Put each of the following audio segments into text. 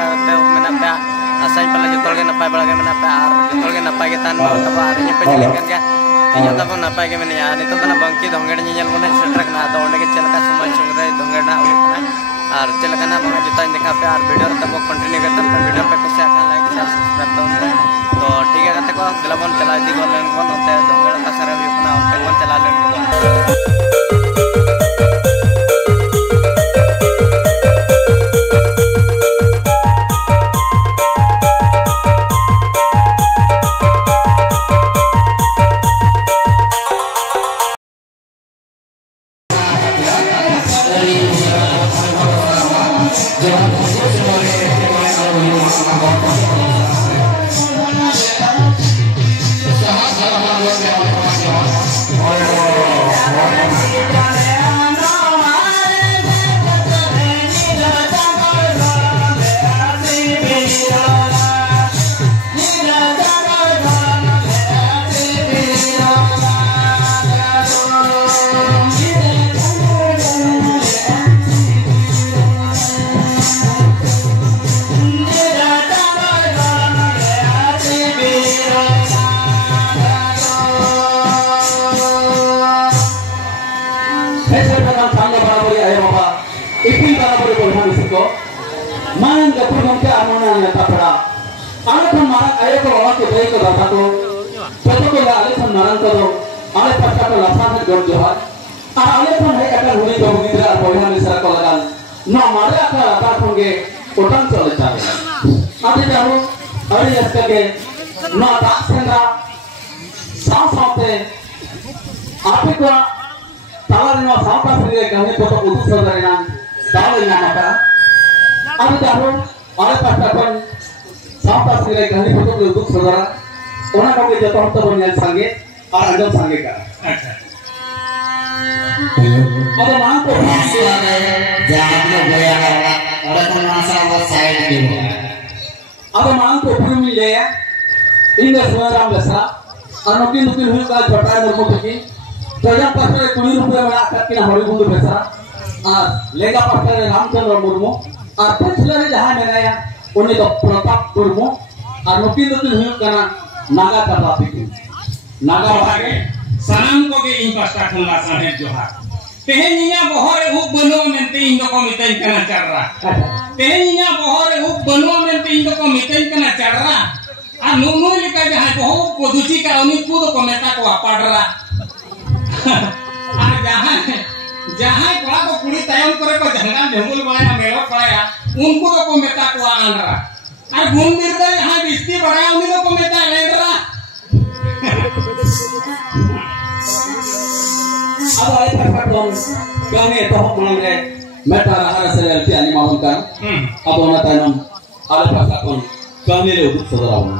मेना पे आशा पला जो नपाय बड़ा मेना पे और जो नपाय के तान तब और इन पे चलेकन के इन तब नपाय के मेना नितो तना बंकी दोंगेड़ नियल बने सेटरकना तो ओंडे के चलका समाज चुंगरे दोंगेड़ा हुयना और चलकना बंगा जुता देखा पे और वीडियो तब कंटिन्यू करते हैं वीडियो पे कुछ लाइक शेयर सब्सक्राइब तो ठीक है कहते को दिलबन चला दी को लेन को ओंते दोंगेड़ का सारे हुयना ओंते को चला लेन को Ipi barabar berhan siko, main dapur mungkin amona yang tapera. Anak marang ayah ko orang tu bayi ko bapa ko, betul ko lah alih pun marang ko, alih pasca ko lapan hat gol johar, alih pun hai akan huni ko huni dera berhan misal ko lagan, no mare akan lapan pun ke utang cale cale. Adi jaru, adi aska ke, no tak sendra, saute, api ko talar no sampai sendiri kami foto utus saudara tahu yang apa? Ada tahu, ada pasapun sampai sendiri kami foto utus saudara. Orang kami jatuh terus yang sange, ada sange kan? Ada mana tu? Jangan boleh ada masalah saya ni. Ada mana tu bumi dia? Ini semua besar. Anukin hujan jotai bermutu Jajan pasal kuni rupiah melakat kena hari bundu besar, lega pasal Ramchandra Murmu, pencuri jahat menaya, uni to Pratap Murmu, nukin huyuk kana naga terapik, naga lagi, sanam ko ke impasta khunga sanhe johar. Teheninya bohore huk banu menti indo ko mitain kana charra. Teheninya bohore huk banu menti indo ko mitain kana charra. Nunu lika jahat bohuk poduci ka uni kudo ko meta ko apadra. जहाँ कड़ा को कुड़ी तयम करे को जंगल जंगल बनाया मेलो पड़ाया उनको तो मेता को आंध्रा और घूमने दे यहाँ बिस्ती बढ़ाया उन्हीं को मेता लेंडरा अब आए फटफट लोग कहने तो हम बोलेंगे मेता रहा से लेते आनी मालूम कर अब उन्हें तयम आले फटफट लोग कहने ले उठ सदरा हूँ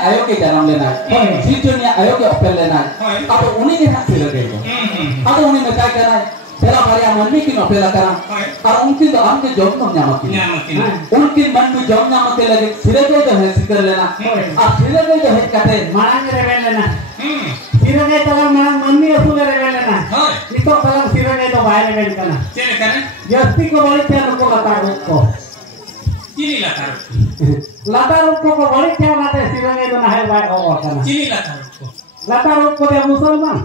आयोग के जन्म लेना सिरचुनिया आयोग के अपेल लेना अब उन्हीं के हाथ से लगे अब उन्हीं में क्या करना है तेरा बारे मनमी की अपेल करना और उनकी तो हम के जॉब में न्यामती उनकी मन में जॉब न्यामती लगे सिरे को जो है सिकर लेना और सिरे को जो है कहते मांग रेवेल लेना सिरे के तो मांग मनमी असूल रेवेल लेना इतो कलम सिरे के तो बाहर रेवेल करना चले करे जस्ती को बड़ी क्या लोग बता को चीनी लाता रूप को बड़ी क्या बात है सिरंगे तो ना है भाई और करना चीनी लाता रूप को दे मुसलमान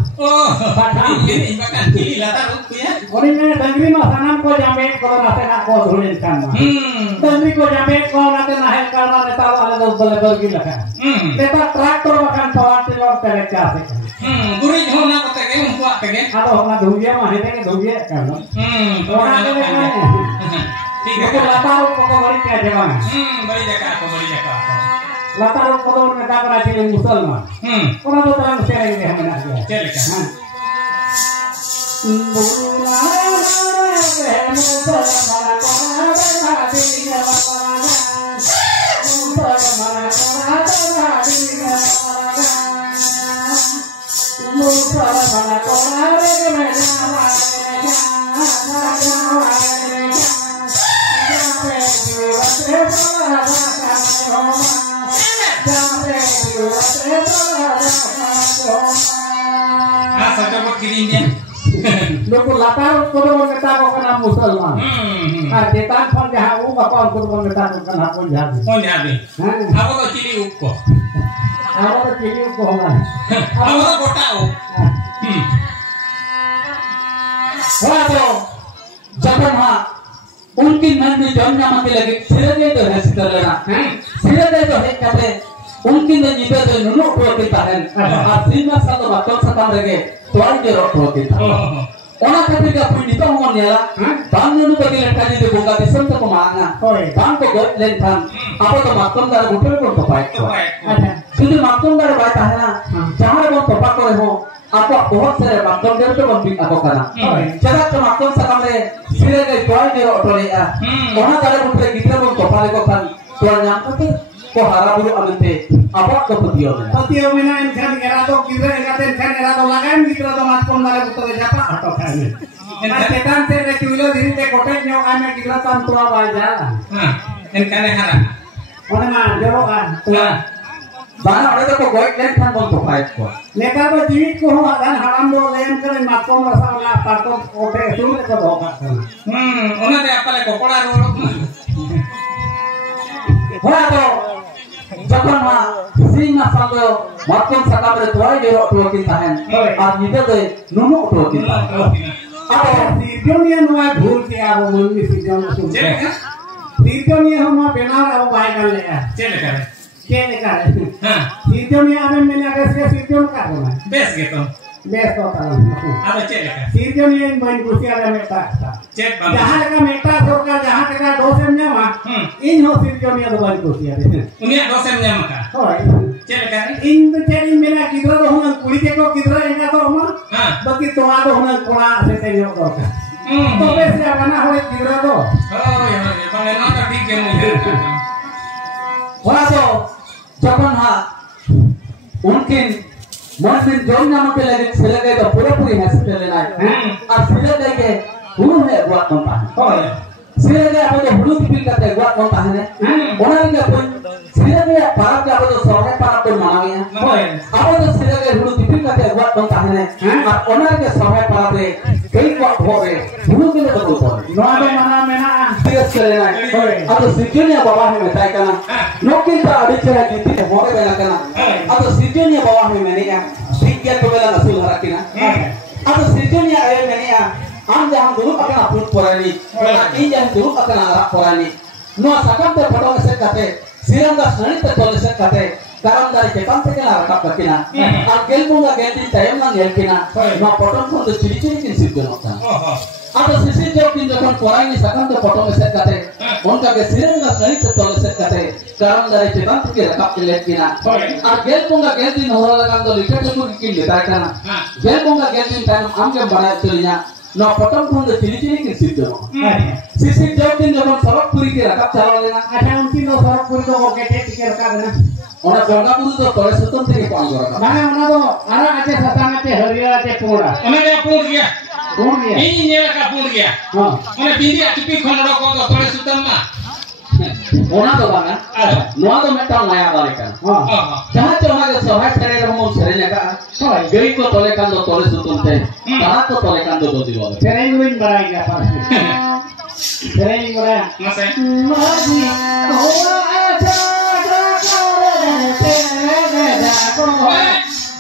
ये बकान चीनी लाता रूप को है और इनमें डंगरी में सनम को जामे को नाते ना को धुले करना डंगरी को जामे को नाते ना है करना नेता वाले तो बले बर्गी लगा नेता ट्रैक्टर बकान पवार से लोग करे क्या से गुरी होना को तके उनको आते के अब अपना धुगिया में है के धुगिया करना ठीक है तो लाता रूप को बड़ी क्या जगह है बड़ी जगह को लाता रूप को नेता करा के मुसलमान और तो तरह से रहेंगे हम ना चले का लोग लातार को नेता को नाम मुसलमान और देतान फल जहां वो बापा को नेता को नाम कौन जाबे अब तो चिली उप को होगा अब तो गोटा हो तो जब हां उनकी मन में जन्म मत लगे सिरे तो है सिर लेना सिरे तो है कहते उनकी ने निबे तो नुनु को के ताहन और सीमा सा तो बात सता रगे तोड़ के रोक हो के था ओना खातिर का पुनी तो हो नेला बान नुनु को लटका दे बोगा दिसम तो मांगा बान को गोट लेन थान आप तो मातम दार गुटरे को तो पाए अच्छा सुधि मातम दार बात है ना जहां को तो पा करे हो आपको बहुत सारे मातम देर तो बंदी आपको करना जरा तो मातम सकम रे सिरे के तोड़ के ऑटो ले ओना दार गुटरे गिटरे को तो पाले को खान तोड़ ना को हरा बुरु अनते apa kepetiyo mina enkan era to kira enkan era to lagan kira to matkom dale puto japa ato khane ena ketan se re kilo diri te kote nyo ame kira tan tua baja enkan hara ona ma jero kan tua bana ore to goi len kan bon to pai ko leka to jivit ko ho adan haram do len kare matkom rasa la ta to kote sur ko do ka ona de apale kokora ro hola to जखन मा सीमा संगो मतम सकाबरे तोय जेरो Tonkin ताहेन आ निते दे नुनु Tonkin अब सीजोनिया नोय भूल के आबो मनमी season सुन सीजोनिया हम बेनार अब बाय कर ले चले करे हां सीजोनिया में मैंने अगर से सीजन का बोला बेस के तो बेस तो ताला ada cek leka सिरजोनिया बन कुसिया रे मेटा cek bang जहां लगा मेटा सरकार जहां लगा दोसेम ᱧᱟᱢᱟ इन हो सिरजोनिया दो बन कुसिया रे unia dosen nyam ka होय cek leka इन तो चेरी मेरा गिदरा दो हुन कुड़ी के को गिदरा एंगा तो अमर बाकी तोमा दो हुन कोणा से ते जो दो तो बेस जाना होय गिदरा दो oh ya bang no ta ठीक के मुझे वहाँ तो जबन हाँ उनके मन में जो नाम पे लगे सिले गए तो पूरे पूरी हैसियत ले लेना है और सिले गए के हुलू है गुआट बनता है सिले गए आप तो हुलू की पिल करते गुआट बनता है उन्होंने क्या कोई सिले गए पारक के आप तो सोहे पारक को माना गया आप तो सिले गए हुलू की पिल करते गुआट बनता है और उन्होंने के सोहे पारक में कई गुआट हो रहे हुलू के लिए तो बोलते हैं नोआबे मना मेना सीरियस कर लेना है अब तो सिर्जनिया बाबा हमें बताया करना नौकिन का अडिचर है गिनती है होके बेला करना अब तो सिर्जनिया बाबा हमें मैंने क्या सिर्जन को बेला नसूल हरा किना अब तो सिर्जनिया आये मैंने क्या हम जहाँ दूर अपना पुट पुरानी इन जहाँ दूर अपना रात पुरानी नो सकम ते फोटो में से करते सिरंगा सनी ते तोले से करते कारण dari kepan te kena rakap kakina agel bunga geldi tayam nang gelkina no potong pun ciri-ciri kin sipun okta atau sisi jauh kin jokon porang ni sakam te potong set kate onka ke sirenga sani te tole set kate कारण dari kepan te rakap gelkina agel bunga geldi nohora lagan do liket tu kin letai kana gel bunga geldi tayam amge bana tulinya no potong pun ciri-ciri kin sipun sisi jauh kin jokon sorok puri ke rakap chalo lena अच्छा उनकी दो सरक पूरी तो okay टिके रखा देना ona ganga puru to tole sutum te paang gora माने उना तो आरा आते सताना ते हरिया ते पूरा unia dia pun dia कौन गया ini nyela ka pun dia हां unia pindia tipi khono ko to tole sutam ma ona to banga noa to meta maya dare kan हां jaha chona ke soha thare ro mo sere ne ka होय gei ko tole kan do tole sutum te taha ko tole kan do diwa तेरे गुइन बड़ाई गया पास तेरे बड़ा masa माजी होआ आजा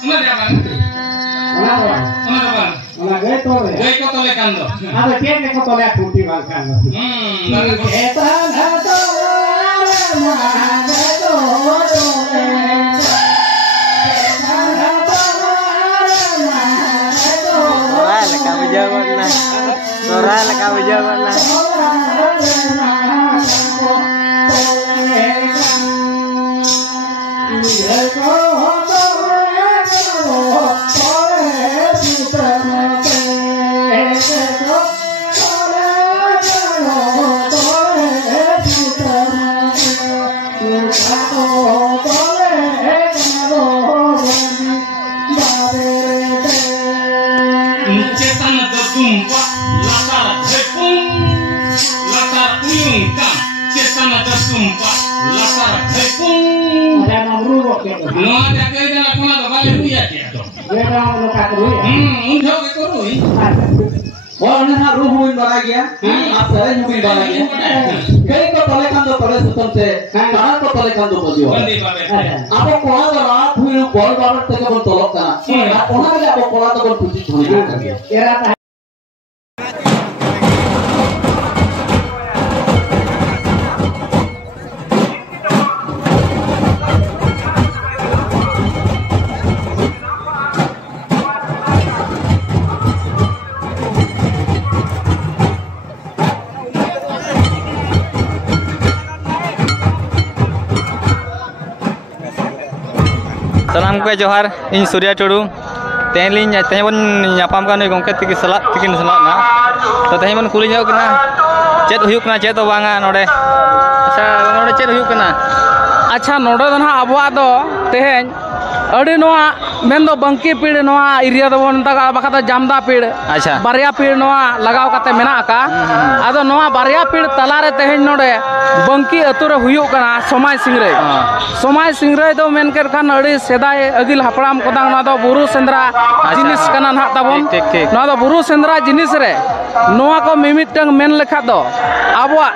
unia dia bang unia bang उना गए तो रे gai ko tole kan do अब के को तो ले फूटी वाल kan एता ना तो मा गए तो Sorai leka bejawan na cetan tertumpa latar hepung latar uyungkan cetan tertumpa latar hepung ada nomor kok ya no ada ke dalam kena do balik ruya dia do dia nomor ka tu ya undo ke korui और ने ना रूह हुई बना गया आप सारे हुई बना गया कई को तले कांदो तले सुतम से काना को तले कांदो बजियो बंदी बाबे आप कोना तो रात हुई बॉल बाबर तक बन तलक का आप कोना के आप कोना तो बन पुची थोड़ी era salam ko johar in surya todu tenlin teh bon nyapam kan gongke tiki salat tikin salat na to teh bon kuli nyok na chet huyuk na chet banga node acha node chet huyuk na अच्छा नोडे दो ना अबवा दो तेहेन अड़ी नोआ main दो बंकी पीड़ नोआ एरिया दो बन तक बखा जामदा पीड़ अच्छा बारिया पीड़ नोआ लगाव काते मेना का आदो नोआ बारिया पीड़ तलारे तेहेन नोडे बंकी अतु रे हुयुक कना समाय सिंगरे दो मेन कर खान अड़ी सेदाय अगिल हपड़ाम कोदांग ना दो बुरु सेंद्रा जिनिस कना ना ताबन ना दो बुरु सेंद्रा जिनिस रे नोआ को मिमिटंग मेन लेखा दो अबवा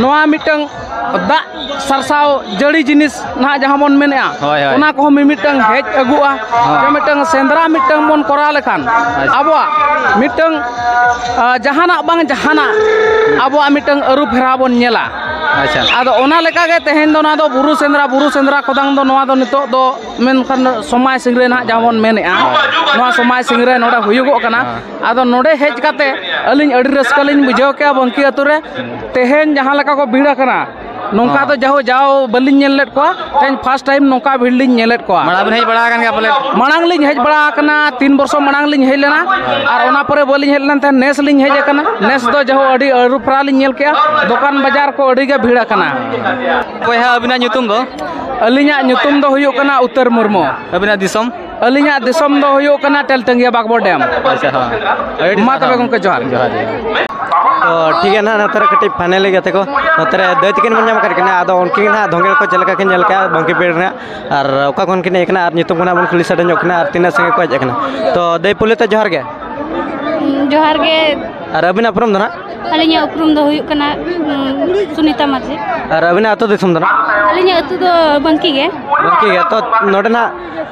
नोआ मिटंग दा सरसाव जड़ी जिनिस ना जहां बन मेना ओना को मिमिटंग हेज अगुआ मिटंग सेंद्रा मिटंग बन करा लेखान अबवा मिटंग जहाना बांग जहाना अबवा मिटंग अरु फेरा बन नेला अच्छा आदो ओना लेका गे तेहेन दो ना दो बुरु सेंद्रा खोदांग दो नोआ दो नितो दो मेनखान समाय सिंगरे ना जामोन मेनेआ नोआ समाय सिंगरे नोडे हुयुगो कना आदो नोडे हेज काते अलिन अडी रस्का लिन बुझाव के बंकी अतु रे तेहेन जहां लेका को भीड़ कना नोंका तो जाओ बलिन नेलेट को तेन फर्स्ट टाइम नोंका भीड़ लिन नेलेट को माड़ा बिन हेज बड़ा कान गे बोले मांग लिन हेज बड़ा कना 3 वर्ष मांग लिन हेज लेना और ओना परे बलिन हेज लेन नेस लिन हेज कना नेस दो जाओ अडी अरु फ्रा लिन नेल के दुकान बाजार को अडी गे भीड़ कना कोया अबिना nyutum दो अलिया nyutum दो हुयो कना उत्तर मुर्मू अबिना दिसम अलिया दिसम दो हुयो कना टेलटंगिया बागबो डैम अच्छा हां मा तबे गमके जोहार तो ठीक है ना नतरे कटी फाइनल गते को नतरे दै तकिन मन जाम करकना आदो उनकी ना धोंगेल को चलका के नेल का बंकी पेड़ रे और ओका कोन किने एकना और nyutum कोना बन खुली सडन जोकना और तीना संगे को एकना तो दै पुलेते जोहार गे और अबिना उपरुम दना अलिया उपरुम दो हुयो कना सुनीता माझी और अबिना अतो दिसम दना अलिया अतु दो बंकी गे तो नोडना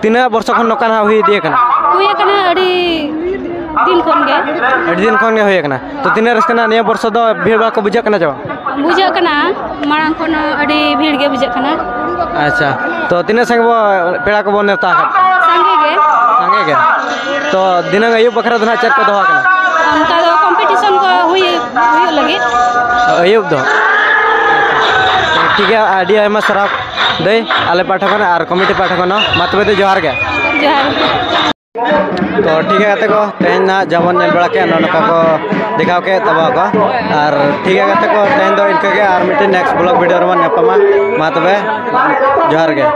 तीना वर्ष खन नोकान हुई दिए कना हुयो कना अडी दिन खन गे हुई कना तो तीना रसकना ने वर्ष दो भीड़ बा को बुझा कना जो बुझा कना मांग खन अडी भीड़ गे बुझा कना अच्छा तो तीना संग वो पेड़ा को नेता संगे गे तो दिनंग आयु बखरा दना चेक को दवा कना उनका दो कंपटीशन को हुई लगे आयु दो ठीक है आडी आयमा सराफ दे आले पाठकन और कमिटी पाठकन मतबे दे जोहार गे तो ठीक है को तेन ना जमन नेल बड़ा के नका को दिखाओ के तबा को और ठीक है को तेन दो इनके और मिटे नेक्स्ट ब्लॉग वीडियो रे नपमा मतबे जोहार गे।